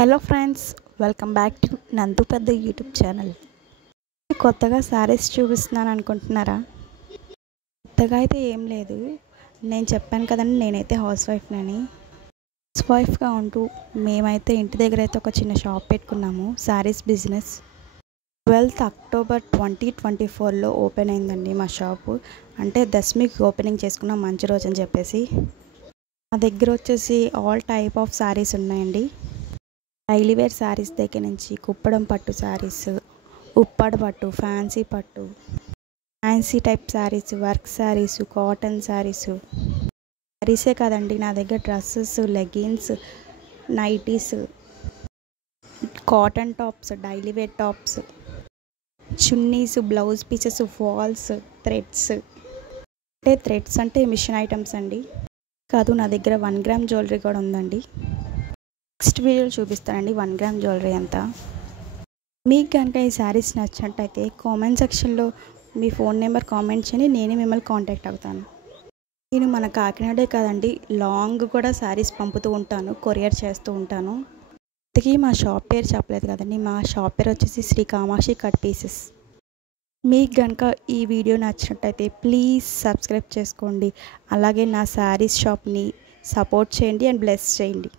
Hello friends, welcome back to నందు పెద్ద YouTube channel. కొత్తగా శారీస్ చూపిస్తున్నాను అనుకుంటున్నారా? కొత్తగా అయితే ఏం లేదు. నేను చెప్పాను కదండి, నేనైతే హౌస్ వైఫ్నని. హౌస్ వైఫ్గా ఉంటూ మేమైతే ఇంటి దగ్గర అయితే ఒక చిన్న షాప్ పెట్టుకున్నాము. శారీస్ బిజినెస్ 12th అక్టోబర్ 2024లో ఓపెన్ అయిందండి మా షాపు. అంటే దశమికి ఓపెనింగ్ చేసుకున్నాం, మంచి రోజు అని చెప్పేసి. మా దగ్గర వచ్చేసి ఆల్ టైప్ ఆఫ్ శారీస్ ఉన్నాయండి. డైలీ వేర్ శారీస్ దగ్గర నుంచి కుప్పడం పట్టు శారీస్, ఉప్పాడ పట్టు, ఫ్యాన్సీ పట్టు, fancy type saris, work saris, cotton శారీసే కాదండి, నా దగ్గర dresses, leggings, nighties, cotton tops, daily wear tops, chunnis, blouse pieces, falls, threads. Threads అంటే మిషన్ ఐటమ్స్ అండి కాదు. నా దగ్గర 1 గ్రామ్ జ్యువెలరీ కూడా ఉందండి. నెక్స్ట్ వీడియోలో చూపిస్తానండి 1 గ్రామ్ జ్యువెలరీ అంతా. మీకు కనుక ఈ శారీస్ నచ్చినట్టయితే కామెంట్ సెక్షన్లో మీ ఫోన్ నెంబర్ కామెంట్ చేయండి, నేనే మిమ్మల్ని కాంటాక్ట్ అవుతాను. నేను మన కాకినాడే కాదండి, లాంగ్ కూడా శారీస్ పంపుతూ ఉంటాను, కొరియర్ చేస్తూ ఉంటాను. ఇంతకీ మా షాప్ పేరు చెప్పలేదు కదండి, మా షాప్ పేరు వచ్చేసి శ్రీ కామాక్షి కట్ పీసెస్. మీకు కనుక ఈ వీడియో నచ్చినట్టయితే ప్లీజ్ సబ్స్క్రైబ్ చేసుకోండి. అలాగే నా శారీస్ షాప్ని సపోర్ట్ చేయండి అండ్ బ్లెస్ చేయండి.